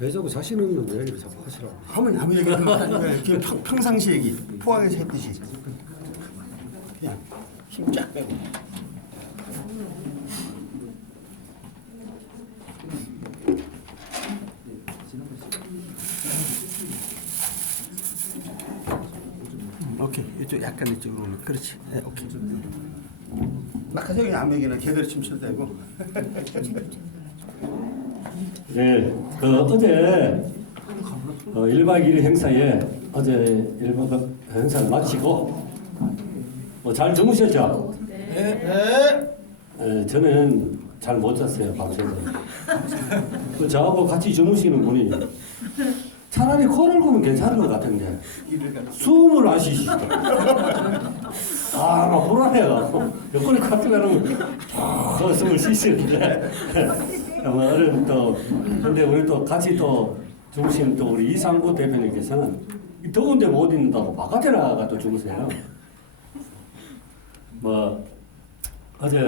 왜 자꾸 자신 없는 얘기를 자꾸 하시라고. 하면 아무 얘기 하면 그냥 평상시 얘기 포항에서 했듯이 그냥 힘 쫙 빼고. 오케이 이쪽 약간 이쪽으로 오면 그렇지. 네, 오케이. 낙하적인 아무 얘기나 걔들 춤춰도 되고. 네, 어제 1박 2일 행사에 어제 1박 행사를 마치고 잘 주무셨죠? 네. 저는 잘 못 잤어요, 밤새서. 저하고 같이 주무시는 분이 차라리 코를 고면 괜찮은 것 같은데 숨을 안 쉬시더라고요. 막 불안해요. 여권이 카트 가면 숨을 쉬시는데 근데 우리 또 같이 또 주무시는 또 우리 이상구 대표님께서는 더운데 못 있는다고 바깥에 나가 또 주무세요. 어제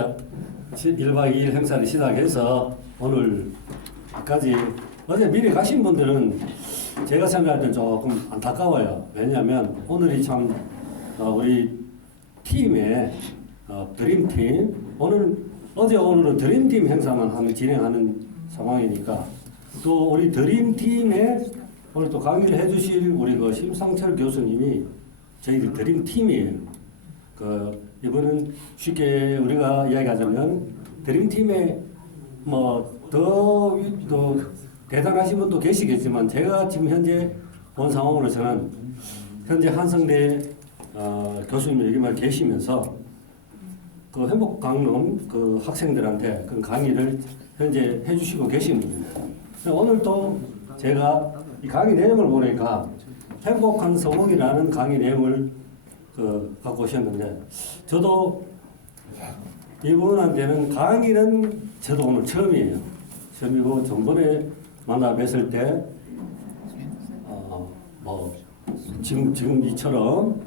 1박 2일 행사를 시작해서 오늘까지 어제 미리 가신 분들은 제가 생각할 때 조금 안타까워요. 왜냐하면 오늘이 참 우리 팀의 드림팀 오늘은 드림팀 행사만 진행하는 상황이니까 또 우리 드림팀에 오늘 또 강의를 해주실 우리 심상철 교수님이 저희들 드림팀이에요. 이번은 쉽게 우리가 이야기하자면 드림팀에 더 대단하신 분도 계시겠지만 제가 지금 현재 본 상황으로서는 현재 한성대 교수님 여기만 계시면서 행복 강론 학생들한테 그런 강의를 현재 해주시고 계십니다. 오늘 또 제가 이 강의 내용을 보니까 행복한 성공이라는 강의 내용을 갖고 오셨는데 저도 이분한테는 강의는 저도 오늘 처음이에요. 처음이고 전번에 만나 뵀을 때 지금 이처럼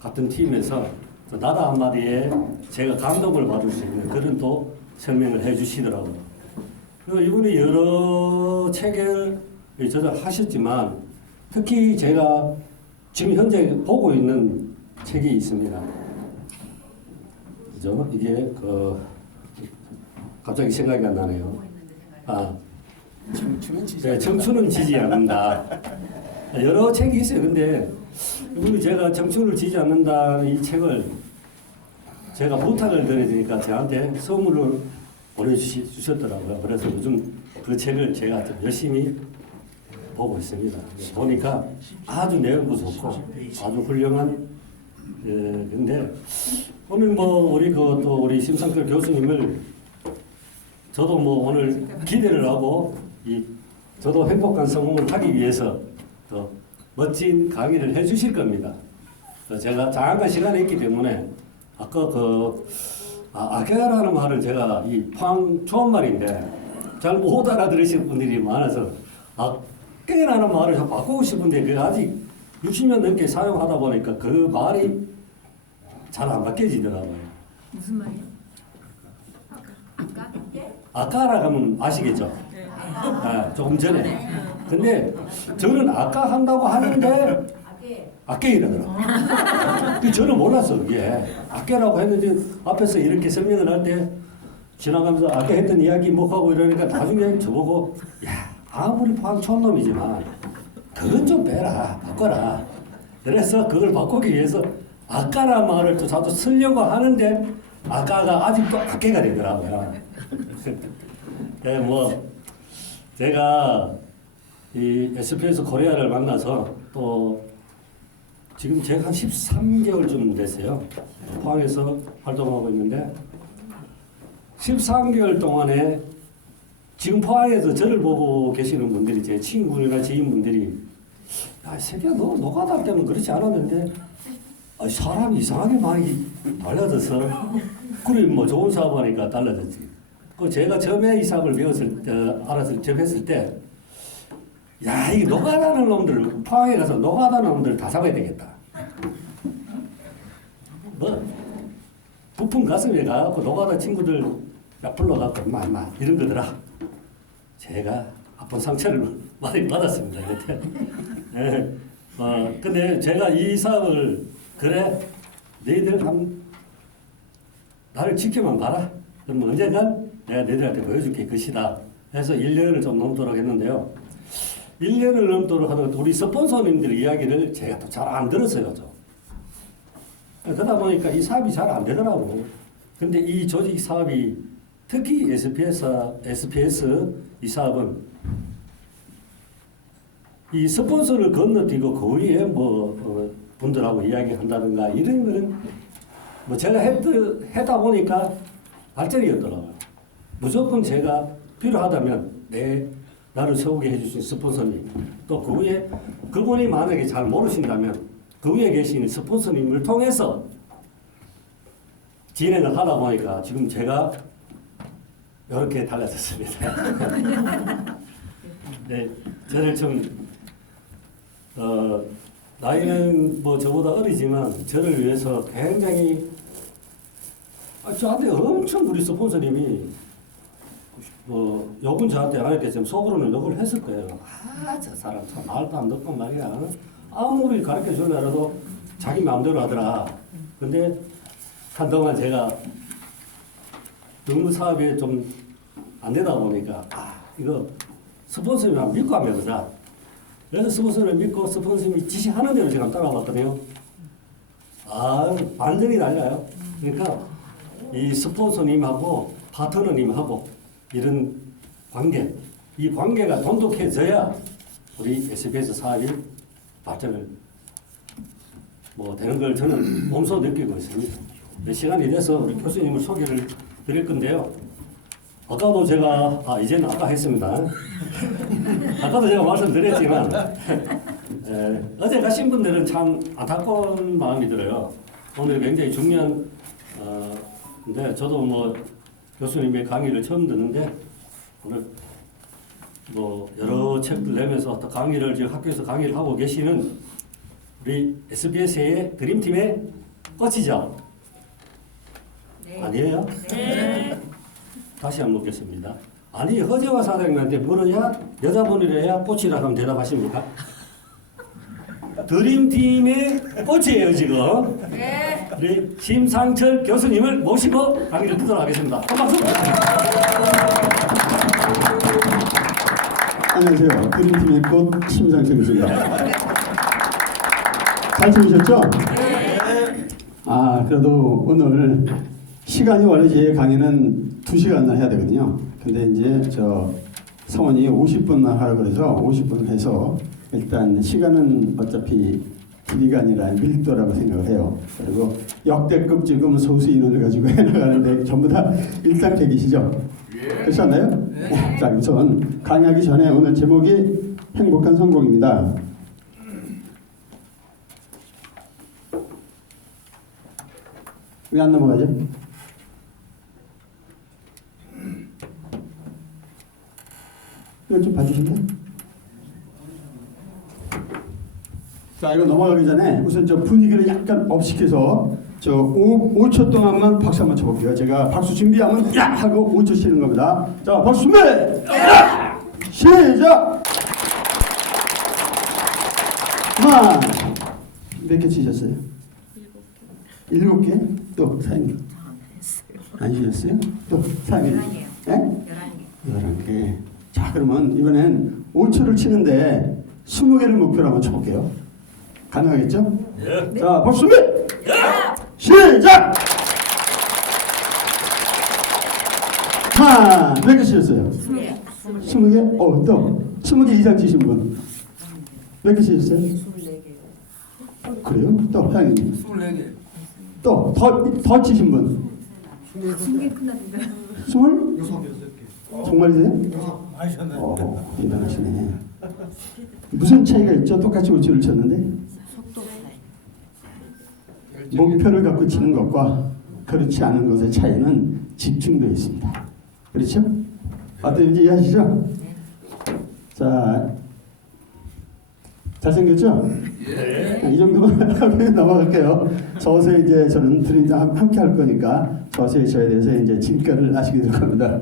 같은 팀에서 나다 한마디에 제가 감동을 받을 수 있는 그런 또 설명을 해주시더라고요. 그리고 이분이 여러 책을 저자하셨지만 특히 제가 지금 현재 보고 있는 책이 있습니다. 그죠? 이게 갑자기 생각이 안 나네요. 청춘은 지지 않는다. 여러 책이 있어요. 근데 이분이 제가 청춘을 지지 않는다 이 책을 제가 부탁을 드리니까 저한테 선물로 보내주셨더라고요. 그래서 요즘 그 책을 제가 좀 열심히 보고 있습니다. 보니까 아주 내용도 좋고 아주 훌륭한 근데 오늘 우리 또 우리 심상철 교수님을 저도 오늘 기대를 하고 저도 행복한 성공을 하기 위해서 더 멋진 강의를 해주실 겁니다. 제가 잠깐 시간이 있기 때문에 아까 아껴라는 말을 제가 이 포항 초원말인데 잘 못 알아들으시는 분들이 많아서 아껴라는 말을 좀 바꾸고 싶은데 그 아직 60년 넘게 사용하다 보니까 그 말이 잘 안 바뀌어지더라고요. 무슨 말이에요? 아까라 하면 아시겠죠? 네, 조금 전에. 근데 저는 아까 한다고 하는데 아깨이라더라고요. 저는 몰랐어 그게. 아깨라고 했는데 앞에서 이렇게 설명을 할 때 지나가면서 아까 했던 이야기 하고 이러니까 나중에 저보고 야 아무리 포항 촌놈이지만 그건 좀 빼라 바꿔라. 그래서 그걸 바꾸기 위해서 아까라 말을 또 자주 쓰려고 하는데 아까가 아직도 아깨가 되더라고요. 네, 제가 이 SBS 코리아를 만나서 또 지금 제가 한 13개월쯤 됐어요. 포항에서 활동하고 있는데 13개월 동안에 지금 포항에서 저를 보고 계시는 분들이 제 친구나 지인분들이 야, 새끼야 너 노가다 때는 그렇지 않았는데 사람이 이상하게 많이 달라져서 그래 좋은 사업하니까 달라졌지. 제가 처음에 이 사업을 접했을 때 야, 이 노가다는 놈들, 포항에 가서 노가다는 놈들 다 잡아야 되겠다. 부푼 가슴에 가갖고 노가다 친구들 약 불러갖고, 이런 거더라. 제가 아픈 상처를 많이 받았습니다. 그때. 예. 근데 제가 이 사업을 그래 너희들 나를 지켜만 봐라. 그럼 언젠간 내가 너희들한테 보여줄게 것이다. 해서 1년을 좀 넘도록 했는데요. 1년을 넘도록 하는 것도 우리 스폰서님들 이야기를 제가 또 잘 안 들었어요. 그러다 보니까 이 사업이 잘 안 되더라고. 근데 이 조직 사업이 특히 SPS 이 사업은 이 스폰서를 건너뛰고 그 위에 분들하고 이야기한다든가 이런 거는 제가 했다 보니까 발전이었더라고요. 무조건 제가 필요하다면 나를 세우게 해주신 스폰서님 또 그 위에 그분이 만약에 잘 모르신다면 그 위에 계신 스폰서님을 통해서 진행을 하다 보니까 지금 제가 이렇게 달라졌습니다. 네, 저를 좀 나이는 저보다 어리지만 저를 위해서 굉장히 저한테 엄청 우리 스폰서님이 욕은 저한테 안 했겠지만 속으로는 욕을 했을 거예요. 저 사람 참 말도 안 듣고 말이야. 아무리 가르쳐 주려고 자기 마음대로 하더라. 근데 한동안 제가 너무 사업에 좀 안 되다 보니까 이거 스폰서님만 믿고 하면 보자. 그래서 스폰서를 믿고 스폰서님이 지시하는 대로 제가 따라왔거든요. 완전히 달라요. 그러니까 이 스폰서님하고 파트너님하고 이런 관계, 이 관계가 돈독해져야 우리 SBS 사업이 발전을 되는 걸 저는 몸소 느끼고 있습니다. 시간이 돼서 우리 교수님을 소개를 드릴 건데요. 아까도 제가 이제는 아까 했습니다. 아까도 제가 말씀드렸지만 어제 가신 분들은 참 안타까운 마음이 들어요. 오늘 굉장히 중요한 근데 저도 교수님의 강의를 처음 듣는데 오늘 여러 책들 내면서 또 강의를 지금 학교에서 강의를 하고 계시는 우리 SBS의 드림팀의 꽃이죠? 네. 아니에요? 네. 다시 한번 묻겠습니다. 아니 허재화 사장님한테 물어야 여자분이라야 꽃이라 하면 대답하십니까? 드림팀의 꽃이에요 지금. 네. 우리 심상철 교수님을 모시고 강의를 듣도록 하겠습니다. 한 박수. 안녕하세요. 드림팀의 꽃 심상철 교수입니다. 잘 들으셨죠? 네. 그래도 오늘 시간이 원래 제 강의는 2시간을 해야 되거든요. 근데 이제 성원이 50분만 하라고 그래서 50분 해서 일단 시간은 어차피 길이가 아니라 밀도라고 생각을 해요. 그리고 역대급 지금 소수 인원을 가지고 해나가는데 전부 다 1단계 계시죠? 그렇잖아요? 네. 자, 우선 강의하기 전에 오늘 제목이 행복한 성공입니다. 왜 안 넘어가죠? 이거 좀 봐주실래요? 자, 이거 넘어가기 전에 우선 분위기를 약간 업시켜서 5초 동안만 박수 한번 쳐볼게요. 제가 박수 준비하면 야! 하고 5초 치는 겁니다. 자, 박수 준비! 야! 시작! 하나, 몇 개 치셨어요? 7개? 또 사장님? 안 치셨어요? 또 사장님? 11개. 자, 그러면 이번엔 5초를 치는데 20개를 목표로 한번 쳐볼게요. 가능하겠죠? 네. 자, 박수 준비! 시작! 하나, 몇 개 치셨어요? 20개? 또 20개 이상 치신 분? 몇 개 치셨어요? 24개. 그래요? 또 사장님? 24개. 또 더 치신 분? 20개 끝났는데. 26개. 정말이세요? 아니셨나요? 대단하시네. 무슨 차이가 있죠? 똑같이 5초를 쳤는데? 목표를 갖고 치는 것과 그렇지 않은 것의 차이는 집중도에 있습니다. 그렇죠? 어떤지 이해하시죠? 자, 잘생겼죠? 이 정도만 하고 넘어갈게요. 서서히 이제 저는 드림과 함께 할 거니까 서서히 저에 대해서 이제 진가를 아시게 될 겁니다.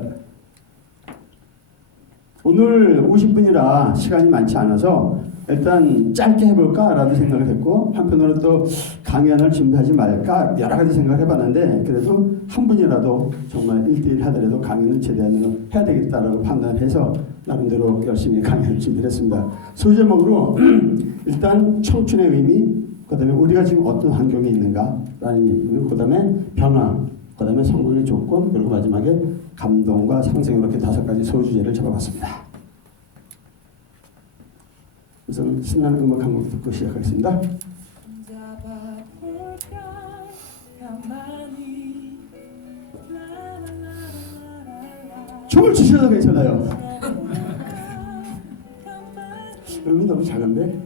오늘 50분이라 시간이 많지 않아서 일단 짧게 해볼까라도 생각을 했고 한편으로 또 강연을 준비하지 말까 여러 가지 생각을 해봤는데 그래도 한 분이라도 정말 1대1 하더라도 강연을 최대한으로 해야 되겠다라고 판단해서 나름대로 열심히 강연을 준비했습니다. 소제목으로 일단 청춘의 의미, 그 다음에 우리가 지금 어떤 환경에 있는가라는 얘기고 그 다음에 변화, 그 다음에 성공의 조건, 그리고 마지막에 감동과 상승 이렇게 5가지 소주제를 잡아봤습니다. 우선 신나는 음악 한 곡 듣고 시작하겠습니다. 춤을 추셔도 괜찮아요. 음이 너무 작은데?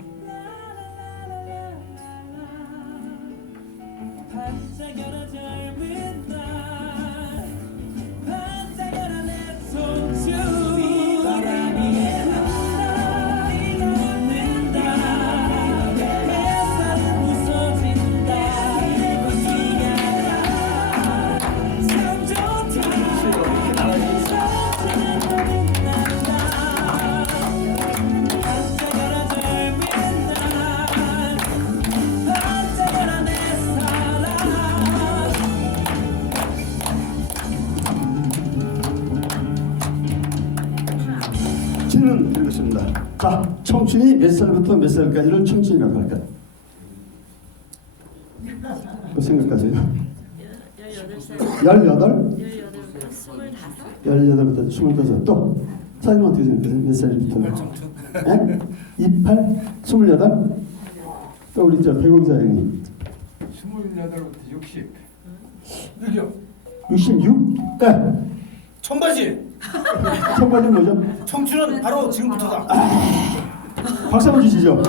질문 드리겠습니다. 자, 청춘이 몇 살부터 몇 살까지를 청춘이라고 할까요? 뭐 생각하세요? 18살. 18? 18부터 25. 18부터 25. 또? 사장님 어떻게 생각하세요? 몇 살부터? 예? 28? 28? 또 우리 저 배고기 사장님 28부터 60. 여기요. 66? 네. 청바지. 청바지 뭐죠? 청춘은 바로 지금부터다. 박수 한번 주시죠.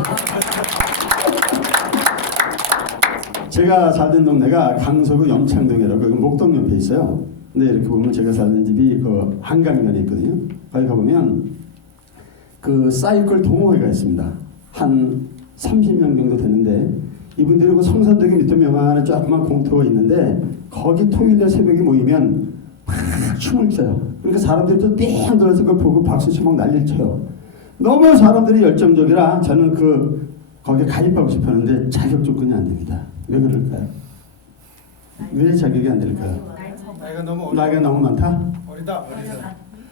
제가 살던 동네가 강서구 영창동이라고 그 목동 옆에 있어요. 근데 이렇게 보면 제가 살던 집이 그 한강변에 있거든요. 거기 가보면 그 사이클 동호회가 있습니다. 한 30명 정도 되는데 이분들이 그 성산동에 밑에 요만한 조그만 공터가 있는데 거기 토요일날 새벽에 모이면 막 춤을 춰요. 그러니까 사람들이 또 띵 들어서 그걸 보고 박수 치고 막 난리를 쳐요. 너무 사람들이 열정적이라 저는 거기에 가입하고 싶었는데 자격 조건이 안 됩니다. 왜 그럴까요? 왜 자격이 안 될까요? 나이가 너무 나이가 너무 많다? 어리다.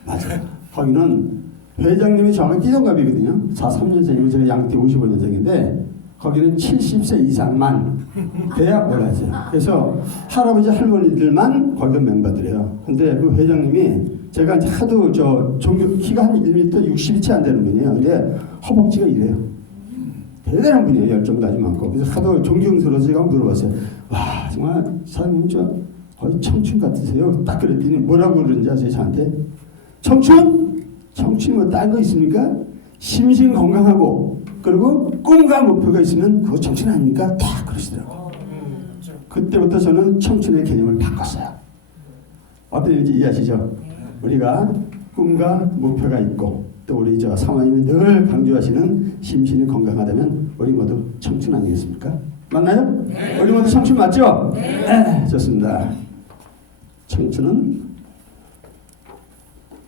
맞아요. 거기는 회장님이 저가 띠동갑이거든요. 43년생이고 제가 양띠 55년생인데 거기는 70세 이상만 돼야 올라가죠. 그래서 할아버지 할머니들만 거기 멤버들이에요. 근데 그 회장님이 제가 이제 하도 키가 한 1m 60이 채 안 되는 분이에요. 근데 허벅지가 이래요. 대단한 분이에요. 열정도 아주 많고. 그래서 하도 존경스러워서 제가 물어봤어요. 와 정말 사장님 저 거의 청춘 같으세요. 딱 그랬더니 뭐라고 그러는지 아세요 저한테? 청춘? 청춘이 뭐 딴 거 있습니까? 심신 건강하고 그리고 꿈과 목표가 있으면 그거 청춘 아닙니까? 딱 그러시더라고요. 그때부터 저는 청춘의 개념을 바꿨어요. 어떤 일인지 이해하시죠? 우리가 꿈과 목표가 있고 또 우리 저 사모님이 늘 강조하시는 심신이 건강하다면 우리 모두 청춘 아니겠습니까? 맞나요? 네. 우리 모두 청춘 맞죠? 네. 좋습니다. 청춘은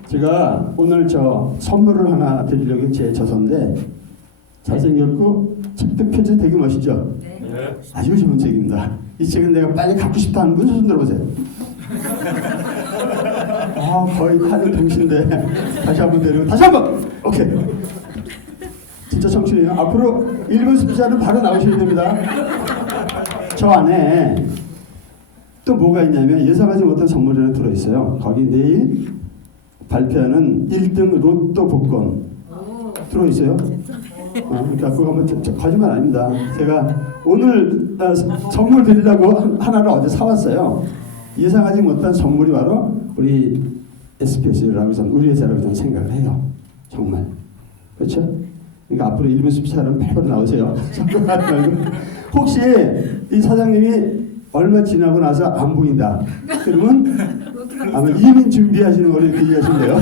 제가 오늘 저 선물을 하나 드리려고 제 저서인데 잘생겼고 책도 표지 되게 멋있죠? 네. 아주 좋은 책입니다. 이 책은 내가 빨리 갖고 싶다 하는 분 손 들어보세요. 거의 하늘 동시인데 다시 한번 데리고 다시 한번 오케이. 진짜 청춘이에요. 앞으로 1분 습자는 바로 나오셔야 됩니다. 저 안에 또 뭐가 있냐면 예상하지 못한 선물이 하나 들어있어요. 거기 내일 발표하는 1등 로또 복권 들어있어요. 그러니까 그거 뭐 거짓말 아닙니다. 제가 오늘 선물 드리려고 하나를 어제 사왔어요. 예상하지 못한 선물이 바로 우리 SPS라고 해서 우리 회사라고 저는 생각을 해요. 정말. 그렇죠? 그러니까 앞으로 1분 습사는 매번 나오세요. 혹시 이 사장님이 얼마 지나고 나서 안 보인다. 그러면 아마 이민 준비하시는 걸 이렇게 이해하시면 돼요.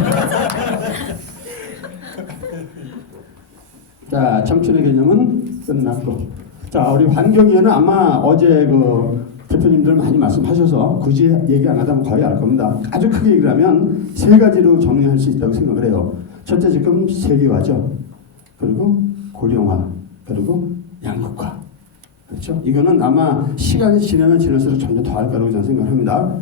자, 청춘의 개념은 끝났고. 자, 우리 환경위원은 아마 어제 그 대표님들 많이 말씀하셔서 굳이 얘기 안 하다 보면 거의 알 겁니다. 아주 크게 얘기를 하면 3가지로 정리할 수 있다고 생각을 해요. 첫째 지금 세계화죠. 그리고 고령화, 그리고 양극화. 그렇죠? 이거는 아마 시간이 지나면 지날수록 점점 더 할 거라고 저는 생각합니다.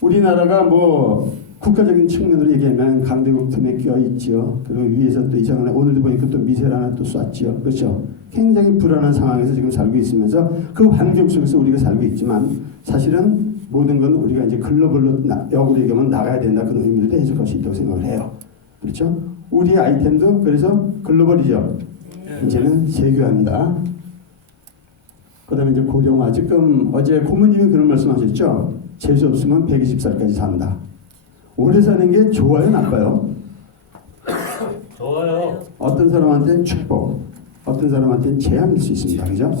우리나라가 뭐 국가적인 측면으로 얘기하면 강대국 틈에 껴 있죠. 그리고 위에서 또 이상한 오늘도 보니까 또 미사일 하나 또 쐈죠. 그렇죠? 굉장히 불안한 상황에서 지금 살고 있으면서 그 환경 속에서 우리가 살고 있지만 사실은 모든 건 우리가 이제 글로벌로 역으로 얘기하면 나가야 된다 그런 의미도 해석할 수 있다고 생각을 해요. 그렇죠? 우리 아이템도 그래서 글로벌이죠. 이제는 세계화입니다. 그 다음에 이제 고령화. 지금 어제 고모님이 그런 말씀하셨죠. 재수 없으면 120살까지 산다. 오래 사는 게 좋아요, 나빠요? 좋아요. 어떤 사람한테는 축복, 어떤 사람한테는 재앙일 수 있습니다. 그죠?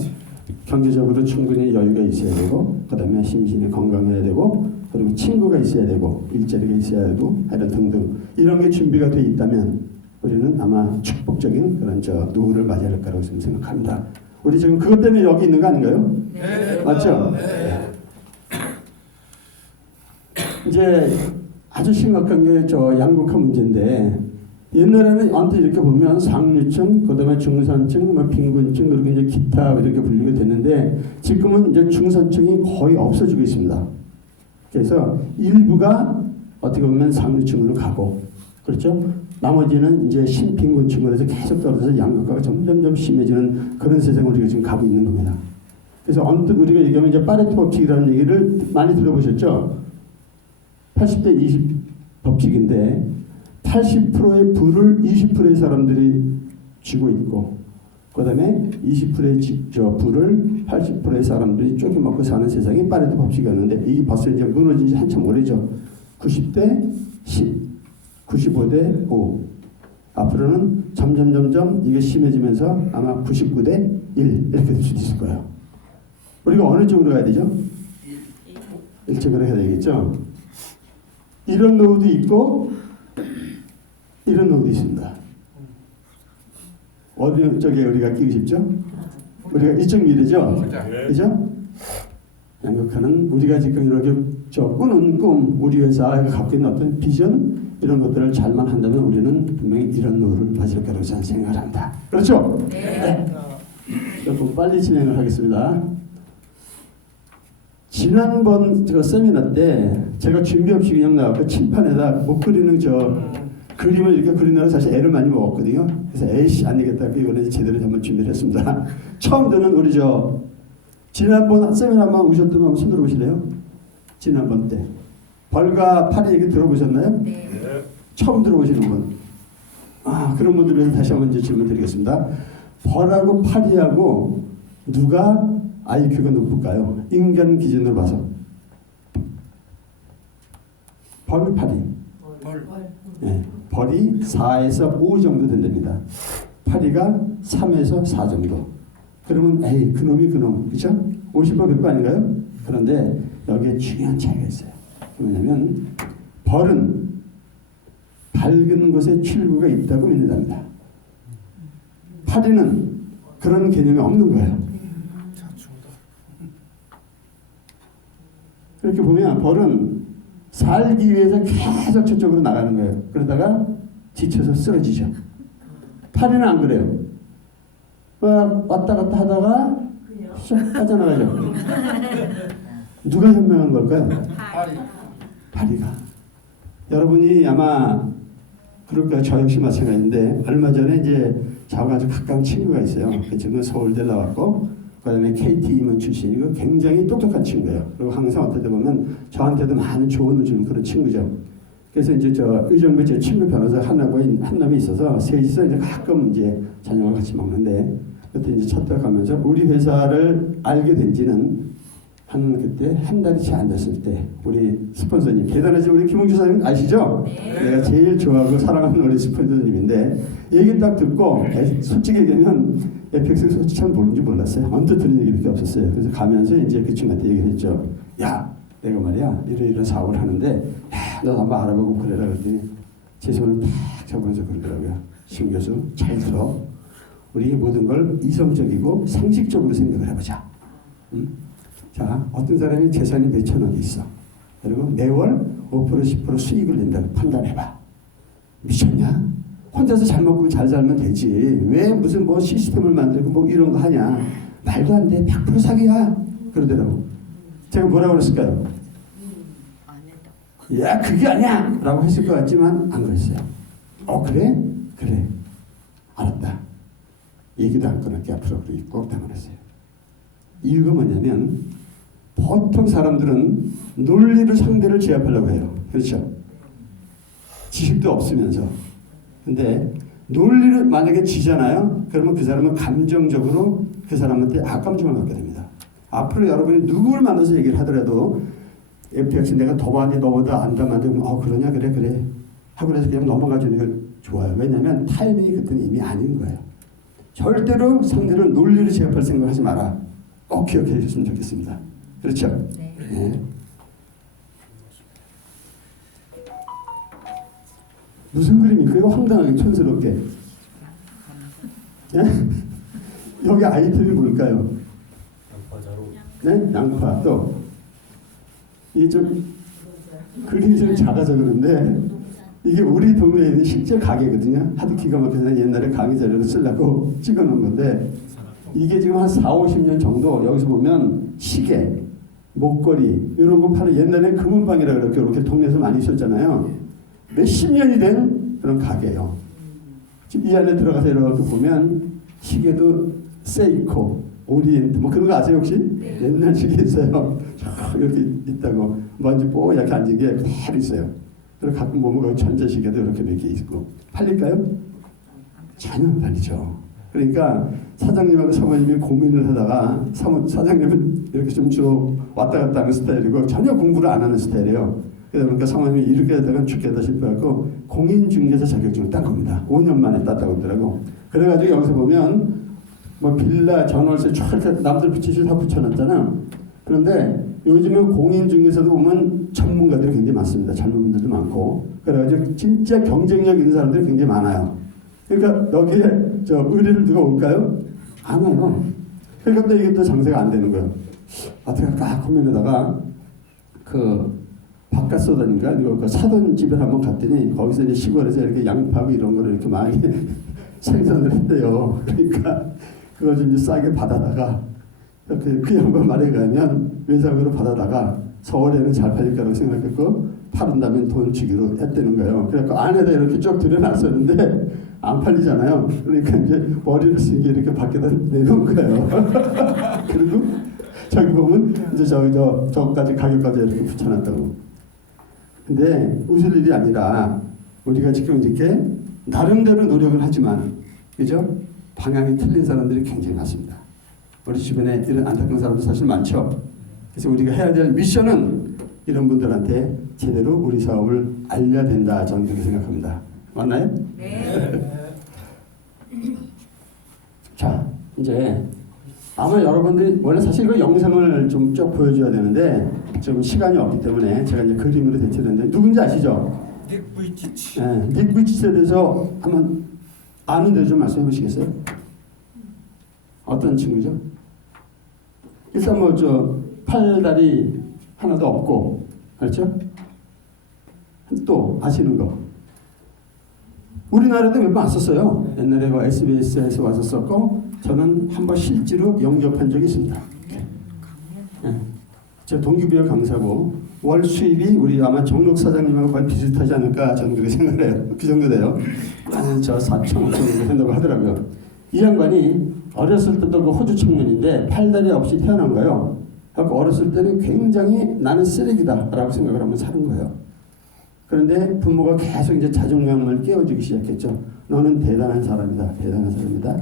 경제적으로 충분히 여유가 있어야 되고, 그 다음에 심신이 건강해야 되고, 그리고 친구가 있어야 되고, 일자리가 있어야 되고, 하여튼 등등. 이런 게 준비가 돼 있다면 우리는 아마 축복적인 그런 노후를 맞이할 거라고 생각합니다. 우리 지금 그것 때문에 여기 있는 거 아닌가요? 네. 맞죠? 네. 이제 아주 심각한 게 양극화 문제인데 옛날에는 언뜻 이렇게 보면 상류층, 그다음에 중산층, 뭐 빈곤층 그리고 이제 기타 이렇게 분류가 됐는데 지금은 이제 중산층이 거의 없어지고 있습니다. 그래서 일부가 어떻게 보면 상류층으로 가고 그렇죠? 나머지는 이제 신빈곤층으로 해서 계속 떨어져서 양극화가 점점 심해지는 그런 세상을 우리가 지금 가고 있는 겁니다. 그래서 언뜻 우리가 얘기하면 이제 파레토 법칙이라는 얘기를 많이 들어보셨죠? 80대 20 법칙인데 80%의 부를 20%의 사람들이 쥐고 있고 그 다음에 20%의 부를 80%의 사람들이 쪼개먹고 사는 세상이 파레토 법칙이었는데 이게 벌써 이제 무너진 지 한참 오래죠. 90대 10, 95대 5 앞으로는 점점 이게 심해지면서 아마 99대 1 이렇게 될 수도 있을 거예요. 우리가 어느 쪽으로 가야 되죠? 1쪽으로 해야 되겠죠? 이런 노후도 있고 이런 노후도 있습니다. 어느 쪽에 우리가 끼고 싶죠? 우리가 이쪽 미래죠? 그죠? 양극화는 우리가 지금 이렇게 꾸는 꿈, 우리 회사가 갖고 있는 어떤 비전 이런 것들을 잘만 한다면 우리는 분명히 이런 노후를 맞을 거라고 저는 생각을 합니다. 그렇죠? 네. 조금 빨리 진행을 하겠습니다. 지난번 세미나 때 제가 준비 없이 그냥 나왔고 칠판에다 못 그리는 그림을 이렇게 그리느라 사실 애를 많이 먹었거든요. 그래서 에이씨 안 되겠다. 이번에 제대로 한번 준비를 했습니다. 처음 듣는 우리 지난번 세미나 한번 오셨던 분 한번 손 들어보실래요? 지난번 때 벌과 파리 얘기 들어보셨나요? 네. 처음 들어보시는 분. 그런 분들 위해서 다시 한번 질문 드리겠습니다. 벌하고 파리하고 누가 IQ가 높을까요? 인간 기준으로 봐서. 벌, 파리. 네, 벌이 4에서 5 정도 된답니다. 파리가 3에서 4 정도. 그러면 에이 그놈이 그놈. 그렇죠? 50% 100% 아닌가요? 그런데 여기에 중요한 차이가 있어요. 뭐냐면 벌은 밝은 곳에 출구가 있다고 믿는답니다. 파리는 그런 개념이 없는 거예요. 이렇게 보면 벌은 살기 위해서 계속 저쪽으로 나가는 거예요. 그러다가 지쳐서 쓰러지죠. 파리는 안 그래요. 왔다 갔다 하다가 쏙 빠져나가죠. 누가 현명한 걸까요? 파리가. 여러분이 아마 그럴 거예요. 저 역시 마찬가지인데 얼마 전에 이제 저하고 아주 가까운 친구가 있어요. 그 친구는 서울대 나왔고 그다음에 KT 임원 출신이고 굉장히 똑똑한 친구예요. 그리고 항상 어떨 때 보면 저한테도 많은 조언을 주는 그런 친구죠. 그래서 이제 의정부 제 친구 변호사 한 놈이 있어서 셋이서 이제 가끔 이제 저녁을 같이 먹는데 그때 이제 찾다 가면서 우리 회사를 알게 된 지는 그때 한 달이 채 안 됐을 때 우리 스폰서님 대단하신 우리 김홍주 사장님 아시죠? 네. 내가 제일 좋아하고 사랑하는 우리 스폰서님인데 얘기 딱 듣고 솔직히 얘기하면 에펙스 솔직히 참 모르는지 몰랐어요. 언뜻 들은 얘기밖에 없었어요. 그래서 가면서 이제 그 친구한테 얘기를 했죠. 야 내가 말이야 이런 사업을 하는데 너 한번 알아보고 그래라 그랬더니 제 손을 탁 잡으면서 그러더라고요. 심 교수 잘 들어. 우리 모든 걸 이성적이고 상식적으로 생각을 해보자. 응? 자, 어떤 사람이 재산이 몇천억이 있어. 그리고 매월 5% 10% 수익을 낸다고 판단해봐. 미쳤냐? 혼자서 잘 먹고 잘 살면 되지. 왜 무슨 뭐 시스템을 만들고 뭐 이런 거 하냐? 말도 안 돼. 100% 사기야. 그러더라고. 제가 뭐라고 그랬을까요? 안 했다. 야, 그게 아니야! 라고 했을 것 같지만 안 그랬어요. 그래? 그래. 알았다. 얘기도 안 끊을게. 앞으로 그렇게 꼭 담아냈어요. 이유가 뭐냐면 보통 사람들은 논리로 상대를 제압하려고 해요. 그렇죠? 지식도 없으면서. 근데 논리를 만약에 지잖아요. 그러면 그 사람은 감정적으로 그 사람한테 악감정을 갖게 됩니다. 앞으로 여러분이 누구를 만나서 얘기를 하더라도 FX 내가 더 많이 너보다 안다 만들면 그러냐 그래 하고 그래서 그냥 넘어가주는 게 좋아요. 왜냐하면 타이밍이 그때는 이미 아닌 거예요. 절대로 상대를 논리로 제압할 생각을 하지 마라. 꼭 기억해 주셨으면 좋겠습니다. 그렇죠? 네. 무슨 그림일까요? 이거 황당하게 촌스럽게. 네? 여기 아이템이 뭘까요? 네? 양파. 또 이게 좀 그림이 좀 작아서 그런데 이게 우리 동네에 있는 실제 가게거든요. 하도 기가 막혀서 옛날에 강의 자료로 쓰려고 찍어놓은 건데 이게 지금 한 40-50년 정도 여기서 보면 시계, 목걸이 이런 거 파는 옛날에 금은방이라 그렇게 이렇게 동네에서 많이 있었잖아요. 몇십 년이 된 그런 가게예요. 지금 이 안에 들어가서 이렇게 보면 시계도 세이코, 오리엔트 뭐 그런 거 아세요 혹시? 네. 옛날 시계 있어요. 이렇게 있다고 먼지 뽀얗게 앉은 게 그대로 있어요. 그리고 가끔 보면 전자시계도 이렇게 몇 개 있고 팔릴까요? 전혀 안 팔리죠. 그러니까 사장님하고 사모님이 고민을 하다가 사장님은 이렇게 좀 주로 왔다 갔다 하는 스타일이고 전혀 공부를 안 하는 스타일이에요. 그러다 보니까 사모님이 이렇게 하다가 죽겠다 싶어갖고 공인중개사 자격증을 딴 겁니다. 5년 만에 땄다고 하더라고. 그래가지고 여기서 보면 뭐 빌라, 전월세 쫙 남들 붙이실 다 붙여놨잖아. 그런데 요즘은 공인중개사도 보면 전문가들이 굉장히 많습니다. 젊은 분들도 많고. 그래가지고 진짜 경쟁력 있는 사람들이 굉장히 많아요. 그러니까 여기에 의뢰를 누가 올까요? 안 와요. 그러니까 또 이게 또 장사가 안 되는 거예요. 어떻게 할까 고민하다가 그 바깥소단인가 이거 사돈 집에 한번 갔더니 거기서 이제 시골에서 이렇게 양파하고 이런 거를 이렇게 많이 생산을 했대요. 그러니까 그걸 좀 싸게 받아다가 그 양반 말에 가면 외상으로 받아다가 서울에는 잘 팔릴 거라고 생각했고 파는 다음에 돈 주기로 했다는 거예요. 그래서 안에다 이렇게 쭉 들여놨었는데 안 팔리잖아요. 그러니까 이제 머리를 쓰게 이렇게 밖에다 내놓은 거예요. 그리고 저기 보면 이제 저까지 가격까지 이렇게 붙여놨다고. 근데 웃을 일이 아니라 우리가 지금 이렇게 나름대로 노력을 하지만 그죠? 방향이 틀린 사람들이 굉장히 많습니다. 우리 주변에 이런 안타까운 사람도 사실 많죠. 그래서 우리가 해야 될 미션은 이런 분들한테 제대로 우리 사업을 알려야 된다. 저는 그렇게 생각합니다. 맞나요? 네. 자, 이제 아마 여러분들이 원래 사실 이거 영상을 좀 쭉 보여줘야 되는데 좀 시간이 없기 때문에 제가 이제 그림으로 대체했는데 누군지 아시죠? 닉 부이치치. 네, 닉 부이치치에 대해서 한번 아는 대로 좀 말씀해 보시겠어요? 어떤 친구죠? 일단 뭐 팔다리 하나도 없고 그렇죠? 또 아시는 거 우리나라에도 몇 번 왔었어요. 옛날에 그 SBS에서 왔었었고 저는 한번 실제로 영접한 적이 있습니다. 네. 저 동기부여 강사고 월 수입이 우리 아마 정록 사장님하고 거의 비슷하지 않을까 저는 그렇게 생각해요. 그 정도 돼요. 나는 저 4천 5천 정도 된다고 하더라고요. 이 양반이 어렸을 때도 그 호주 청년인데 팔다리 없이 태어난 거예요. 그래서 어렸을 때는 굉장히 나는 쓰레기다라고 생각을 하면서 사는 거예요. 그런데 부모가 계속 이제 자존감을 깨워주기 시작했죠. 너는 대단한 사람이다. 대단한 사람이다.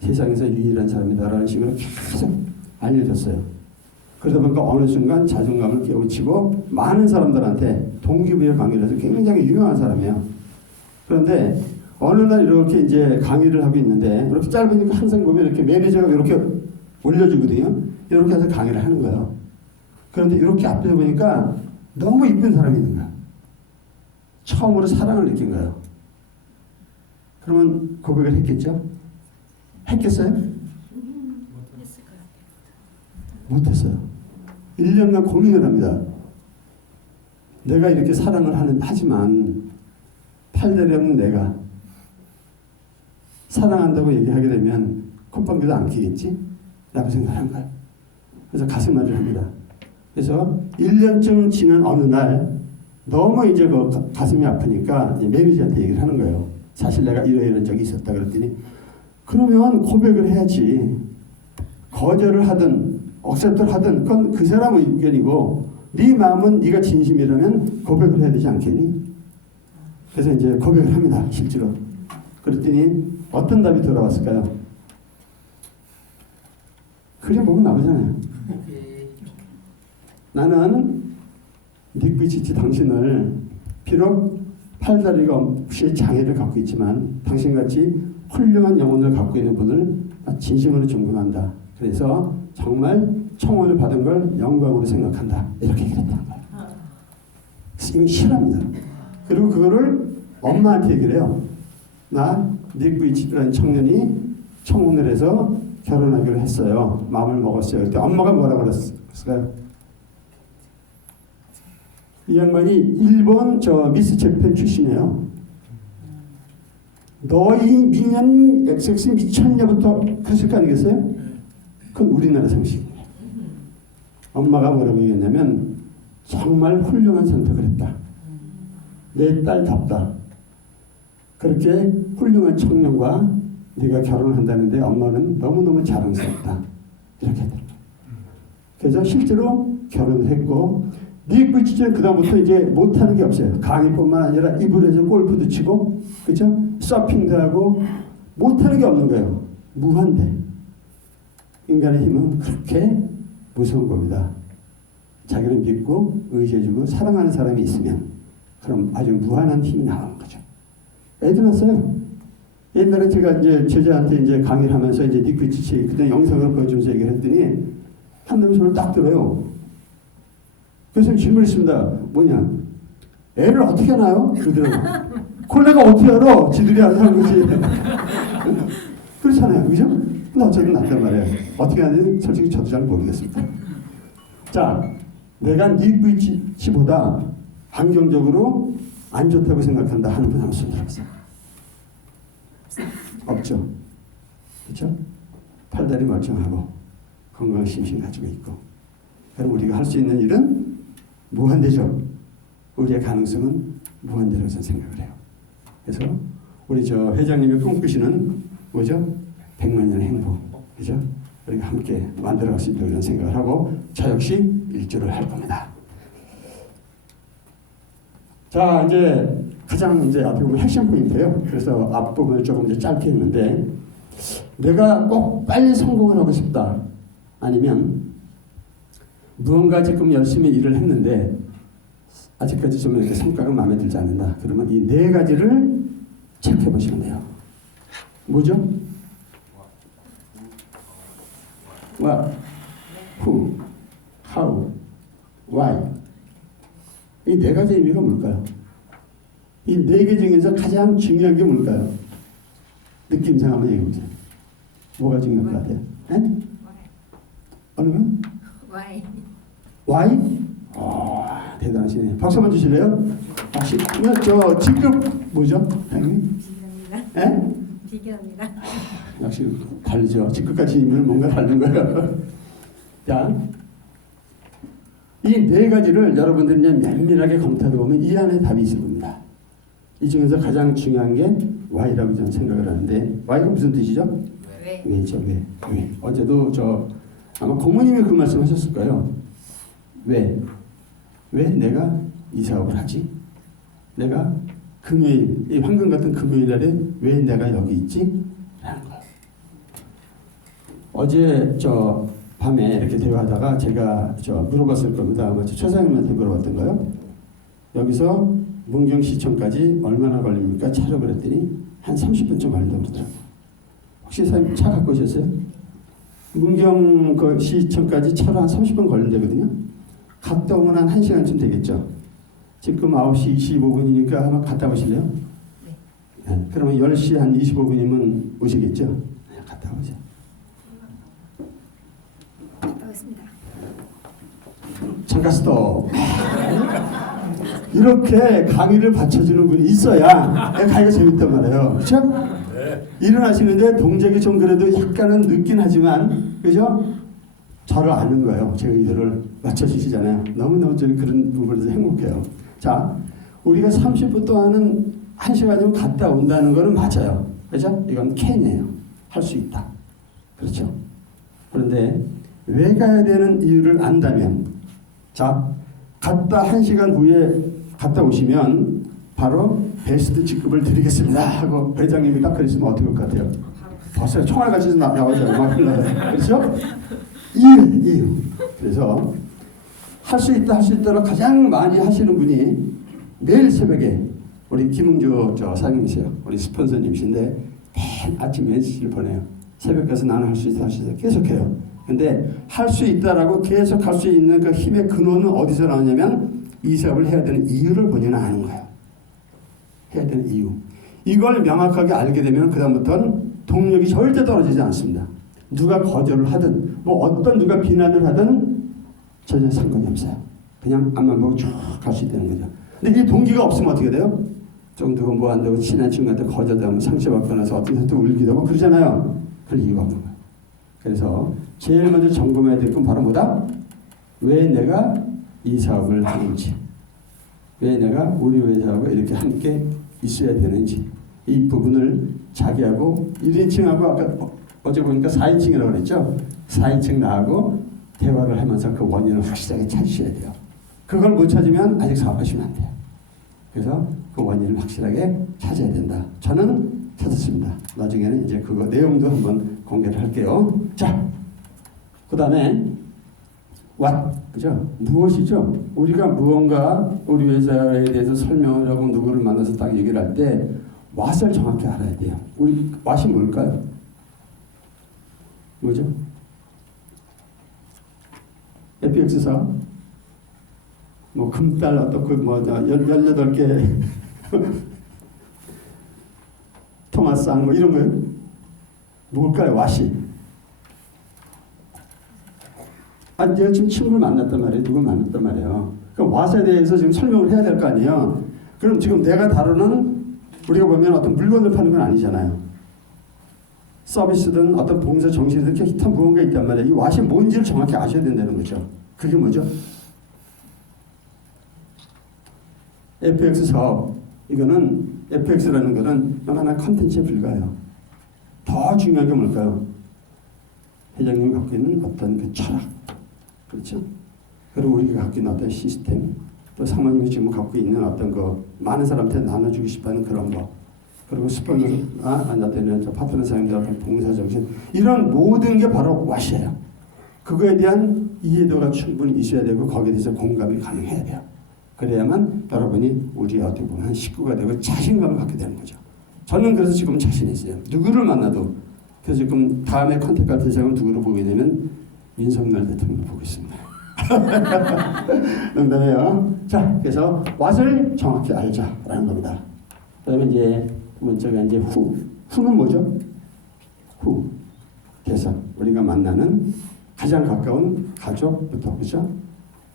세상에서 유일한 사람이다라는 식으로 계속 알려줬어요. 그러다 보니까 어느 순간 자존감을 깨우치고 많은 사람들한테 동기부여 강의를 해서 굉장히 유명한 사람이에요. 그런데 어느 날 이렇게 이제 강의를 하고 있는데 이렇게 짧으니까 항상 보면 이렇게 매니저가 이렇게 올려주거든요. 이렇게 해서 강의를 하는 거예요. 그런데 이렇게 앞에 보니까 너무 이쁜 사람이 있는 거야. 처음으로 사랑을 느낀 거예요. 그러면 고백을 했겠죠? 했겠어요? 못했어요. 1년간 고민을 합니다. 내가 이렇게 사랑을 하지만 팔다리 없는 내가 사랑한다고 얘기하게 되면 콧방귀도 안 끼겠지? 라고 생각한 거야. 그래서 가슴앓이를 합니다. 그래서 1년쯤 지난 어느 날 너무 이제 그 가슴이 아프니까 이제 매니저한테 얘기를 하는 거예요. 사실 내가 이런 적이 있었다 그랬더니 그러면 고백을 해야지. 거절을 하든 억셉트를 하든 그건 그 사람의 의견이고 네 마음은 네가 진심이라면 고백을 해야 되지 않겠니? 그래서 이제 고백을 합니다. 실제로. 그랬더니 어떤 답이 돌아왔을까요? 그려보면 나오잖아요. 나는 닉비치치 당신을 비록 팔다리가 없이 장애를 갖고 있지만 당신같이 훌륭한 영혼을 갖고 있는 분을 진심으로 존경한다. 그래서 정말 청혼을 받은 걸 영광으로 생각한다. 이렇게 얘기했다는 거예요. 이건 실화입니다. 그리고 그거를 엄마한테 얘기를 해요. 나 닉비치라는 청년이 청혼을 해서 결혼하기로 했어요. 마음을 먹었어요. 그때 엄마가 뭐라고 그랬을까요? 이 양반이 일본 미스 재팬 출신이에요. 너희 미년 XX 미쳤냐부터 그랬을 거 아니겠어요? 그건 우리나라 상식이에요. 엄마가 뭐라고 얘기했냐면 정말 훌륭한 선택을 했다. 내 딸답다. 그렇게 훌륭한 청년과 네가 결혼을 한다는데 엄마는 너무너무 자랑스럽다. 이렇게 했다. 그래서 실제로 결혼을 했고 닉비치는 그다음부터 이제 못하는 게 없어요. 강의뿐만 아니라 이불에서 골프도 치고 그죠? 서핑도 하고 못하는 게 없는 거예요. 무한대. 인간의 힘은 그렇게 무서운 겁니다. 자기를 믿고 의지해주고 사랑하는 사람이 있으면 그럼 아주 무한한 힘이 나오는 거죠. 애들 났어요. 옛날에 제가 이제 제자한테 이제 강의를 하면서 이제 닉비치 그때 영상을 보여주면서 얘기를 했더니 한 놈이 손을 딱 들어요. 그래서 질문했습니다. 뭐냐? 애를 어떻게 낳아요? 그러더라고. 콜레가 어떻게 알아? 지들이 알아서 하는 거지. 그렇잖아요. 그죠? 근데 어쨌든 낳단 말이에요. 어떻게 하는지 솔직히 저도 잘 모르겠습니다. 자, 내가 닉비치보다 환경적으로 안 좋다고 생각한다 하는 분 한번 손 들어보세요. 없죠. 그렇죠? 팔다리 멀쩡하고 건강한 심신 가지고 있고 그럼 우리가 할 수 있는 일은 무한대죠. 우리의 가능성은 무한대라고 저는 생각을 해요. 그래서 우리 저 회장님이 꿈꾸시는 뭐죠? 100만 년의 행복. 그죠? 우리가 함께 만들어갈 수 있다고 저는 생각을 하고 저 역시 일조를 할 겁니다. 자, 이제 가장 이제 앞에 보면 핵심 포인트예요. 그래서 앞부분을 조금 이제 짧게 했는데 내가 꼭 빨리 성공을 하고 싶다. 아니면 무언가 지금 열심히 일을 했는데 아직까지 좀 이렇게 성과가 마음에 들지 않는다. 그러면 이 네 가지를 체크해 보시면 돼요. 뭐죠? What, who, how, why. 이 네 가지 의미가 뭘까요? 이 네 개 중에서 가장 중요한 게 뭘까요? 느낌상 한번 얘기해 보세요. 뭐가 중요할 것 같아요? 네? 어느 거? Why? Why? 대단하시네. 박수 한번 주실래요? 박수. 저 직급 뭐죠? 당연히. 비교합니다. 에? 비교합니다. 역시 다르죠. 직급까지 있으면 뭔가 다른 거예요. 자, 이 네 가지를 여러분들이 그냥 면밀하게 검토하다 보면 이 안에 답이 있을 겁니다. 이 중에서 가장 중요한 게 Why라고 저는 생각을 하는데 Why가 무슨 뜻이죠? 왜? 왜죠? 왜? 어제도 저 아마 고모님이 그 말씀하셨을 거예요. 왜 내가 이 사업을 하지? 내가 금요일, 이 황금 같은 금요일 날에 왜 내가 여기 있지? 라는 거예요. 어제 저 밤에 이렇게 대화하다가 제가 저 물어봤을 겁니다. 아마 최 사장님한테 물어봤던가요? 여기서 문경시청까지 얼마나 걸립니까? 차로 그랬더니 한 30분쯤 걸린다고 그러더라고요. 혹시 사장님 차 갖고 오셨어요? 문경 그 시청까지 차로 한 30분 걸린다거든요. 갔다 오면 한 1시간쯤 되겠죠. 지금 9시 25분이니까 한번 갔다 오실래요? 네. 그러면 10시 한 25분이면 오시겠죠? 네, 갔다 오세요. 갔다 왔습니다. 잠깐 스톱. 이렇게 강의를 받쳐주는 분이 있어야 강의가 재밌단 말이에요. 그렇죠? 일어나시는데 동작이 좀 그래도 약간은 늦긴 하지만 그죠? 저를 아는 거예요. 제 의도를 맞춰주시잖아요. 너무너무 저는 그런 부분에서 행복해요. 자, 우리가 30분 동안은 1시간이면 갔다 온다는 거는 맞아요. 그죠? 이건 캔이에요. 할 수 있다. 그렇죠? 그런데 왜 가야 되는 이유를 안다면 자, 갔다 1시간 후에 갔다 오시면 바로 베스트 직급을 드리겠습니다 하고 회장님이 딱 그랬으면 어떻게 할 것 같아요? 벌써 총알같이 나와서 막 흘러요. 그렇죠? 이유. 그래서 할 수 있다로 가장 많이 하시는 분이 매일 새벽에 우리 김흥조 사장님이세요. 우리 스폰서님이신데 매일 아침 메시지를 보내요. 새벽 가서 나는 할 수 있다 계속해요. 근데 할 수 있다라고 계속 할 수 있는 그 힘의 근원은 어디서 나오냐면 이 사업을 해야 되는 이유를 본인은 아는 거예요. 해야 되는 이유. 이걸 명확하게 알게 되면 그다음부터는 동력이 절대 떨어지지 않습니다. 누가 거절을 하든 뭐 어떤 누가 비난을 하든 전혀 상관이 없어요. 그냥 앞만 보고 쭉 갈 수 있다는 거죠. 근데 이 동기가 없으면 어떻게 돼요? 좀 누가 뭐 한다고 친한 친구한테 거절하면 상처받고 나서 어떤 사람도 울기도 하고 그러잖아요. 그럴 이유가 없는 거예요. 그래서 제일 먼저 점검해야 될 건 바로 뭐다? 왜 내가 이 사업을 하는지, 왜 내가 우리 회사하고 이렇게 함께 있어야 되는지, 이 부분을 자기하고 1인칭하고 아까 어제 보니까 4인칭이라고 그랬죠? 4인칭 나하고 대화를 하면서 그 원인을 확실하게 찾으셔야 돼요. 그걸 못 찾으면 아직 사업하시면 안 돼요. 그래서 그 원인을 확실하게 찾아야 된다. 저는 찾았습니다. 나중에는 이제 그거 내용도 한번 공개를 할게요. 자, 그 다음에 what, 그죠? 무엇이죠? 우리가 무언가 우리 회사에 대해서 설명을 하고 누구를 만나서 딱 얘기를 할 때 what을 정확히 알아야 돼요. 우리 what이 뭘까요? 뭐죠? FX 사업? 뭐 금달 어떻고 뭐 18개 토마스상 뭐 이런 거요? 뭘까요? what이? 내가 지금 친구를 만났단 말이에요. 누굴 만났단 말이에요. 그럼 what에 대해서 지금 설명을 해야 될 거 아니에요. 그럼 지금 내가 다루는 우리가 보면 어떤 물건을 파는 건 아니잖아요. 서비스든 어떤 봉사 정신이든 기타 무언가 있단 말이에요. 이 what이 뭔지를 정확히 아셔야 된다는 거죠. 그게 뭐죠? FX 사업. 이거는 FX라는 거는 하나의 컨텐츠에 불과해요. 더 중요한 게 뭘까요? 회장님이 갖고 있는 어떤 그 철학. 그렇죠? 그리고 우리가 갖고 있는 어떤 시스템. 또 사모님이 지금 갖고 있는 어떤 그 많은 사람한테 나눠주고 싶어하는 그런 거. 그리고 스폰서, 나한테는 파트너 사장님들 어떤 봉사정신. 이런 모든 게 바로 what이에요. 그거에 대한 이해도가 충분히 있어야 되고 거기에 대해서 공감이 가능해야 돼요. 그래야만 여러분이 우리 어떻게 보면 식구가 되고 자신감을 갖게 되는 거죠. 저는 그래서 지금 자신 있어요. 누구를 만나도. 그래서 지금 다음에 컨택 갈 때 제가 누구를 보게 되면 윤석열 대통령을 보고 있습니다. 농담이에요. 자, 그래서 what을 정확히 알자라는 겁니다. 그다음에 이제 두 번째가 이제 who는 뭐죠? who. 대상. 우리가 만나는 가장 가까운 가족부터 그렇죠?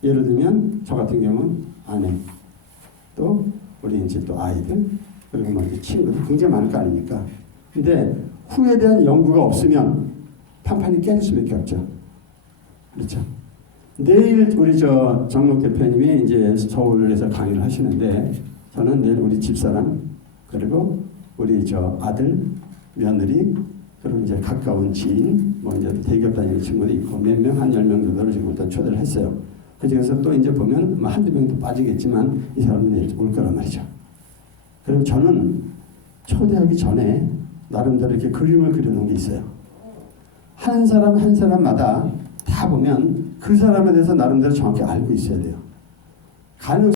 예를 들면 저 같은 경우는 아내, 또 우리 이제 또 아이들, 그리고 뭐 친구들 굉장히 많을 거 아닙니까? 근데 who에 대한 연구가 없으면 판판이 깨질 수밖에 없죠. 그렇죠? 내일 우리 정록 대표님이 이제 서울에서 강의를 하시는데 저는 내일 우리 집사람 그리고 우리 아들, 며느리 그리고 이제 가까운 지인 뭐 이제 대기업 다니는 친구도 있고 몇 명 한 10명 정도를 지금 일단 초대를 했어요. 그중에서 또 이제 보면 뭐 한두 명도 빠지겠지만 이 사람은 내일 올 거란 말이죠. 그럼 저는 초대하기 전에 나름대로 이렇게 그림을 그려놓은 게 있어요. 한 사람 한 사람마다 다 보면 그 사람에 대해서 나름대로 정확히 알고 있어야 돼요.